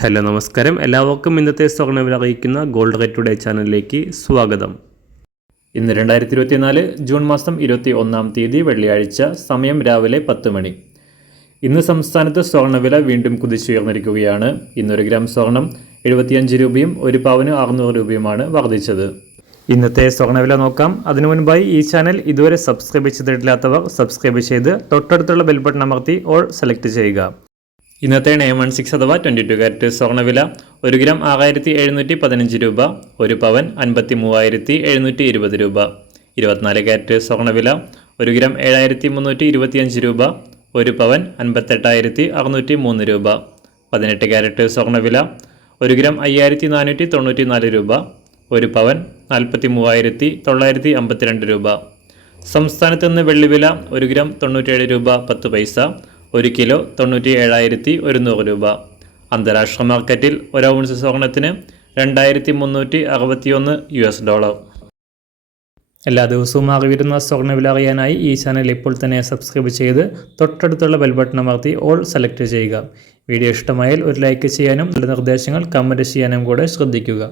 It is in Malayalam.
ഹലോ നമസ്കാരം, എല്ലാവർക്കും ഇന്നത്തെ സ്വർണ്ണവില അറിയിക്കുന്ന ഗോൾഡ് റേറ്റ് ടുഡേ ചാനലിലേക്ക് സ്വാഗതം. ഇന്ന് 2024 ജൂൺ മാസം 21-ാം തീയതി വെള്ളിയാഴ്ച, സമയം രാവിലെ 10 മണി. ഇന്ന് സംസ്ഥാനത്ത് സ്വർണ്ണവില വീണ്ടും കുതിച്ചുയർന്നിരിക്കുകയാണ്. ഇന്നൊരു ഗ്രാം സ്വർണം 75 രൂപയും 1 പവന് 600 രൂപയുമാണ് വർദ്ധിച്ചത്. ഇന്നത്തെ സ്വർണ്ണവില നോക്കാം. അതിനു മുൻപായി ഈ ചാനൽ ഇതുവരെ സബ്സ്ക്രൈബ് ചെയ്തിട്ടില്ലാത്തവർ സബ്സ്ക്രൈബ് ചെയ്ത് തൊട്ടടുത്തുള്ള ബെൽ ബട്ടൺ അമർത്തി ഓൾ സെലക്ട് ചെയ്യുക. ഇന്നത്തെ 916 അഥവാ 22 കാരറ്റ് സ്വർണ്ണവില 1 ഗ്രാം 6715 രൂപ, 1 പവൻ 53720 രൂപ. 24 കാരറ്റ് സ്വർണ്ണവില 1 ഗ്രാം 7325 രൂപ, 1 പവൻ 58603 രൂപ. 18 കാരറ്റ് സ്വർണ്ണവില 1 ഗ്രാം 5494 രൂപ, 1 പവൻ 43952 രൂപ. സംസ്ഥാനത്ത് നിന്ന് വെള്ളിവില 1 ഗ്രാം 97 രൂപ 10 പൈസ, 1 കിലോ 97,100 രൂപ. അന്താരാഷ്ട്ര മാർക്കറ്റിൽ 1 ഔൺസ് സ്വർണത്തിന് $2361. എല്ലാ ദിവസവും അറിവിരുന്ന സ്വർണ്ണവില അറിയാനായി ഈ ചാനൽ ഇപ്പോൾ തന്നെ സബ്സ്ക്രൈബ് ചെയ്ത് തൊട്ടടുത്തുള്ള ബെൽ ബട്ടൺ അമർത്തി ഓൾ സെലക്ട് ചെയ്യുക. വീഡിയോ ഇഷ്ടമായാൽ ഒരു ലൈക്ക് ചെയ്യാനും നല്ല നിർദ്ദേശങ്ങൾ കമൻറ്റ് ചെയ്യാനും കൂടെ ശ്രദ്ധിക്കുക.